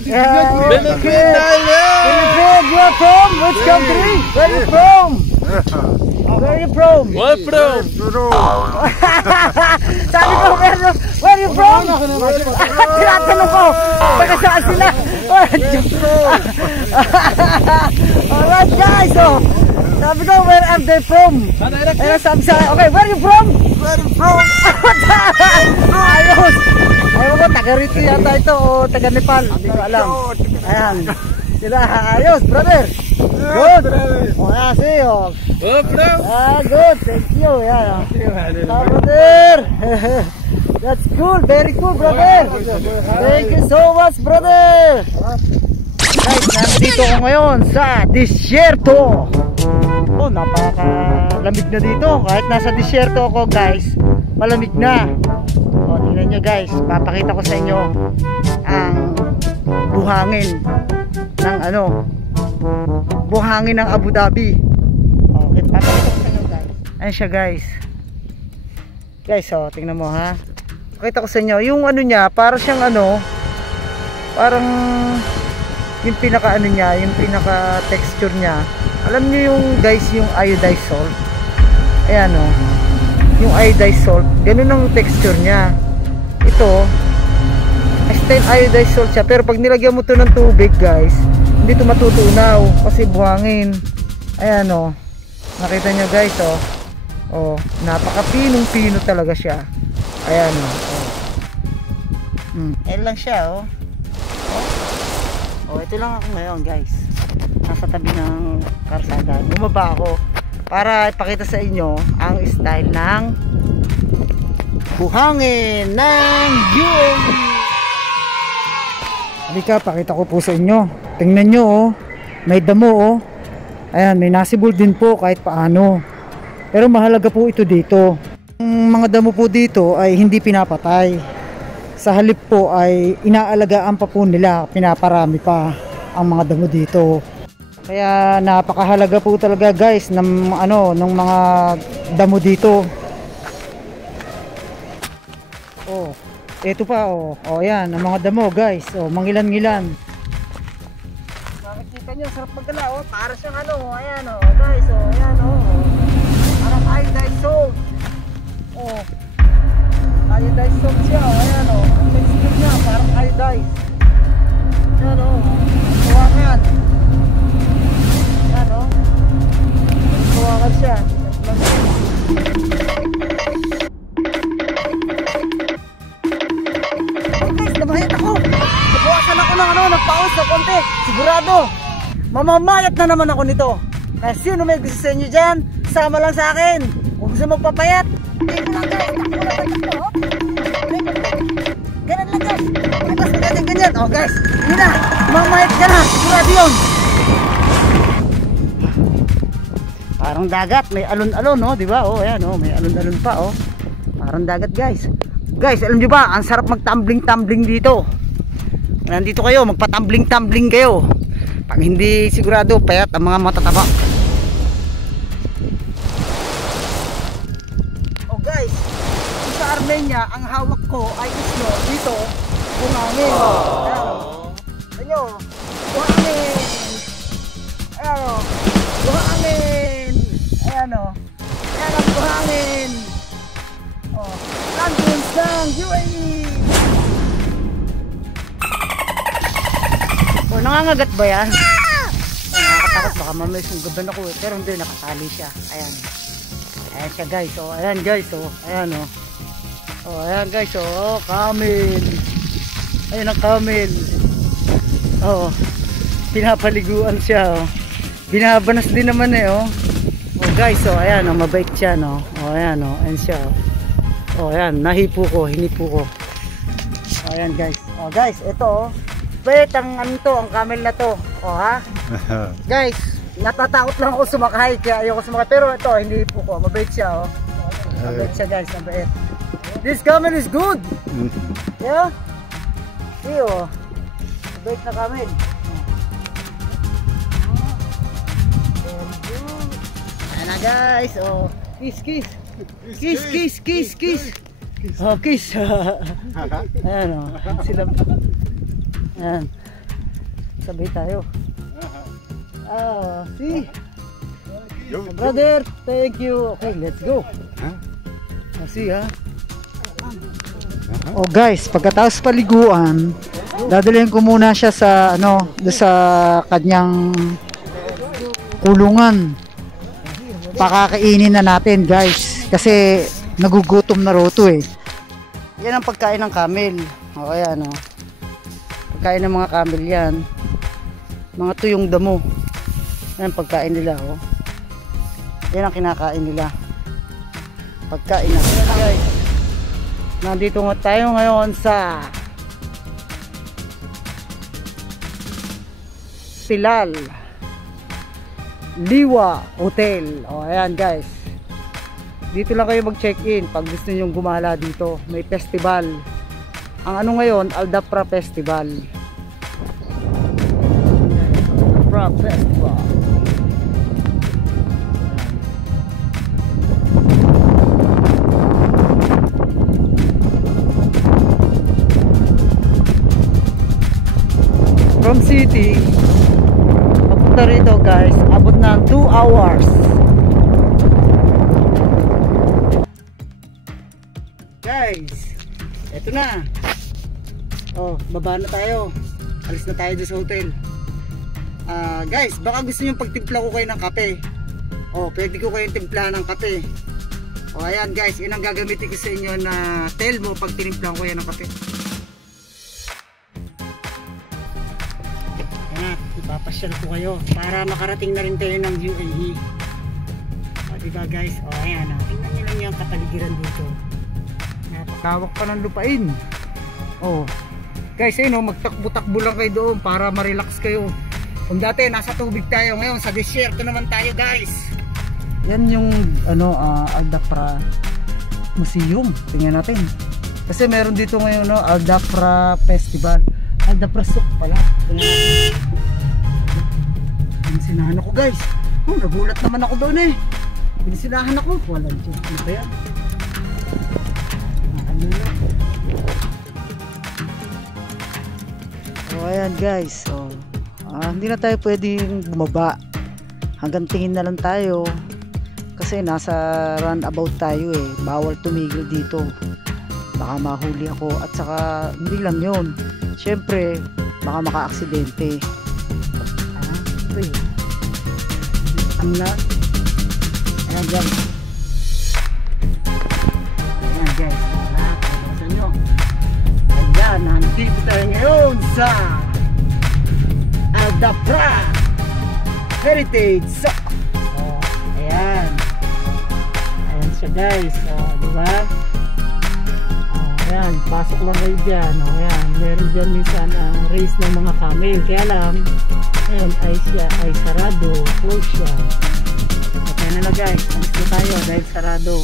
Philippines, you are from which country? Where are you from? Where are you from? Where from? Sabi ko, where are you from? Tinatanong ko, baka saan sila? Alright guys, so sabi ko, where are they from? Ayun, sabi sa akin, okay, where are you from? Where from? Ayos! Ayun ko, taga rito yata ito o taga Nepal, hindi ko alam. Ayan, sila, ayos, brother. Good. O, ayan, see you. Where from? Good, thank you. Ayan, brother. That's cool, very cool, brother. Thank you so much, brother. Guys, nandito ko ngayon sa disyerto. Oh, napakalamig na dito. Kahit nasa disyerto ako, guys, malamig na. Oh, tingnan nyo, guys. Papakita ko sa inyo ang buhangin ng buhangin ng Abu Dhabi. Okay, papakita ko sa inyo, guys. Ayan siya, guys. Guys, oh, tingnan mo, ha. Pakita ko sa inyo yung niya, para siyang parang yung pinaka niya, yung pinaka texture niya. Alam niyo yung guys, yung iodized salt. Ayan o, yung iodized salt, ganun ang texture niya. Ito style iodized salt siya, pero pag nilagyan mo to ng tubig, guys, hindi to matutunaw kasi buhangin. Ayan o, nakita nyo, guys, oh, napaka-pinong pino talaga siya. Ayan o, ayan lang siya, oh, ito lang ako ngayon, guys. Nasa tabi ng karsada. Bumaba ako para ipakita sa inyo ang style ng buhangin ng UAE. Halika, pakita ko po sa inyo. Tingnan nyo, oh, may damo, oh. Ayan, may nasibol din po kahit paano. Pero mahalaga po ito dito. Ang mga damo po dito ay hindi pinapatay. Sa halip po ay inaalagaan pa po nila, pinaparami pa ang mga damo dito. Kaya napakahalaga po talaga, guys, ng ng mga damo dito. Oh, ito pa, oh, yan ang mga damo, guys. Oh, mangilan-ngilan. Nakikita niyo, sarap magdala, oh, para siyang ayan, oh, guys, oh, ayan, oh. Parang iodized salt. Oh, iodized salt siya, oh, ayan, oh. Ang texture niya, parang iodized. Ayan, oh, kuwangan. Ayan, oh. Kuwangan siya. Oh, guys, nabayat ako. Nabawasan ako ng nagpaos na konti. Sigurado, mamamayat na naman ako nito. Kaya sino may gusto sa inyo dyan, sama lang sa akin. Kung gusto magpapayat, dito lang, guys. Takbo lang, takbo, oh. Ganun lang, guys. Tapos na ganyan. Oh, guys, yun na. Mamayat ka na. Sigurado yun. Parang dagat. May alon-alon, no? Diba? Oh, ayan, oh. May alon-alon pa, oh. Parang dagat, guys. Guys, alam nyo ba? Ang sarap magtumbling-tumbling dito. Nandito kayo, magpatumbling-tumbling kayo. Pag hindi sigurado, payat ang mga matataba. Oh, guys. Sa Armenia, ang hawak ko ay isno dito, buhangin. Ayan o, buhangin. Ayan o, buhangin. Ayan o, ayan ang buhangin. O, Lantuns ng UAE. O, nangangagat ba yan? Nakakatakot, baka mamaya sunggaban ako eh. Pero hindi, nakatali siya. Ayan. Ayan siya, guys. O, ayan, guys. O, ayan o. Oh, ayan, guys. Oh, camel. Ayan ang camel. Oh, pinapaliguan siya. Oh, binabanas din naman eh. Oh, guys. Oh, ayan. Oh, mabait siya, no. Oh, ayan. Oh, ayan siya. Oh, ayan. Nahipo ko. Hinipo ko. Oh, ayan, guys. Oh, guys. Ito, oh. Wait, ang ang camel na to. Oh, ha? Guys, natatakot lang ako sumakay. Kaya ayoko sumakay. Pero ito, hindi hipo ko. Mabait siya, oh. Mabait siya, guys. Mabait. This camel is good. Yeah? See, oh. Mabait na camel. Ayan na, guys. Oh. Kiss, kiss. Kiss, kiss, kiss, kiss. Oh, kiss. Ayan, oh. Sila. Ayan. Sabay tayo. See? Brother, thank you. Okay, let's go. See ha. Oh guys, pagkatapos paliguan, dadalhin ko muna siya sa sa kanyang kulungan. Pakakainin na natin guys kasi nagugutom na roto eh. Yan ang pagkain ng camel. O ayan o. Pagkain ng mga camel yan. Mga tuyong damo. Yan ang pagkain nila o. Yan ang kinakain nila. Pagkain na. Guys, nandito nga tayo ngayon sa Silal Liwa Hotel. O ayan guys, dito lang kayo mag check in pag gusto nyo gumala dito. May festival. Ang ano ngayon, Aldapra Festival. Aldapra Festival. From city papunta rito guys, abot ng 2 hours. Guys, eto na. Oh, baba na tayo. Alis na tayo sa hotel. Guys, baka gusto niyo pagtimpla ko kayo ng kape. Oh, pwede ko kayong timpla ng kape. Oh, ayan guys, yun ang gagamitin ko sa inyo na telmo pag tinimpla ko yan ng kape. Ipapasyal ko kayo para makarating na rin tayo ng UAE. O diba guys, o ayan o, tingnan nyo lang yung kapaligiran dito. Napakawak pa ng lupain. O guys, ayun o, magtakbo-takbo lang kayo doon para ma-relax kayo. Kung dati nasa tubig tayo, ngayon sa desierto naman tayo guys. Yan yung Aldapra Museum. Tingnan natin kasi meron dito ngayon Aldapra Festival. Aldapra Souk pala. Tingnan natin. Binisinahan ako guys. Nagulat naman ako doon eh. Binisinahan ako. Walang dyan. Ano ba yan? Ayan guys. Hindi na tayo pwedeng bumaba. Hanggang tingin na lang tayo. Kasi nasa runabout tayo eh. Bawal tumigil dito. Baka mahuli ako. At saka hindi lang yun. Siyempre baka maka-aksidente. Ayan guys. Ayan guys. Pagkasan nyo. Ayan, nandito tayo ngayon sa Aldapra Heritage Souk. Ayan. Ayan siya guys. Diba? Ayan, pasok lang kayo dyan. Ayan, meron dyan minsan ang race ng mga camel. Kaya lang, ayan, ay sarado. Close siya. Okay na lang guys, alis na tayo dahil sarado.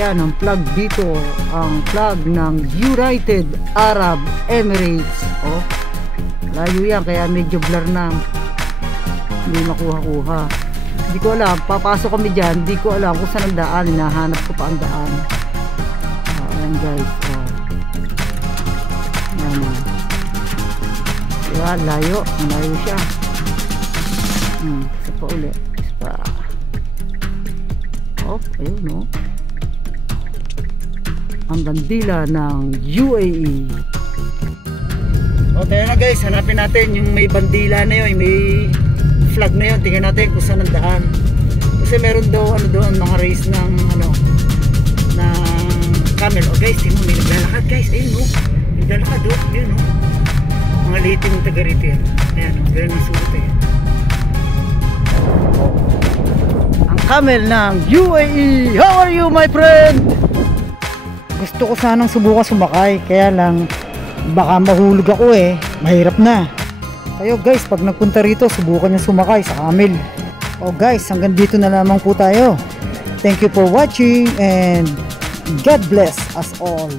Yan ang flag dito. Ang flag ng United Arab Emirates. Layo yan, kaya medyo blur na. Hindi makuha-kuha. Hindi ko alam, papasok kami dyan, hindi ko alam kung saan ang daan, hinahanap ko pa ang daan. Ayan guys, ayan. Diba, layo siya. Isa pa ulit, isa pa. Ayun no. Ang bandila ng UAE. Tayo na guys, hanapin natin yung may bandila na yun, may flag na yun. Tingnan natin kung saan ang daan. Kasi meron daw doon mga race ng ng camel. Guys, tingnan, may naglalakad guys. Ayun no, naglalakad yun no. Mga liting ng taga-rito yan. Ayan no, ganyan ang suot eh. Ang camel ng UAE. How are you my friend? Gusto ko sanang subukan sumakay, kaya lang baka mahulog ako eh. Mahirap na. Kayo guys, pag nagpunta rito, subukan nyo sumakay sa camel. Guys, hanggang dito na lamang po tayo. Thank you for watching and God bless us all.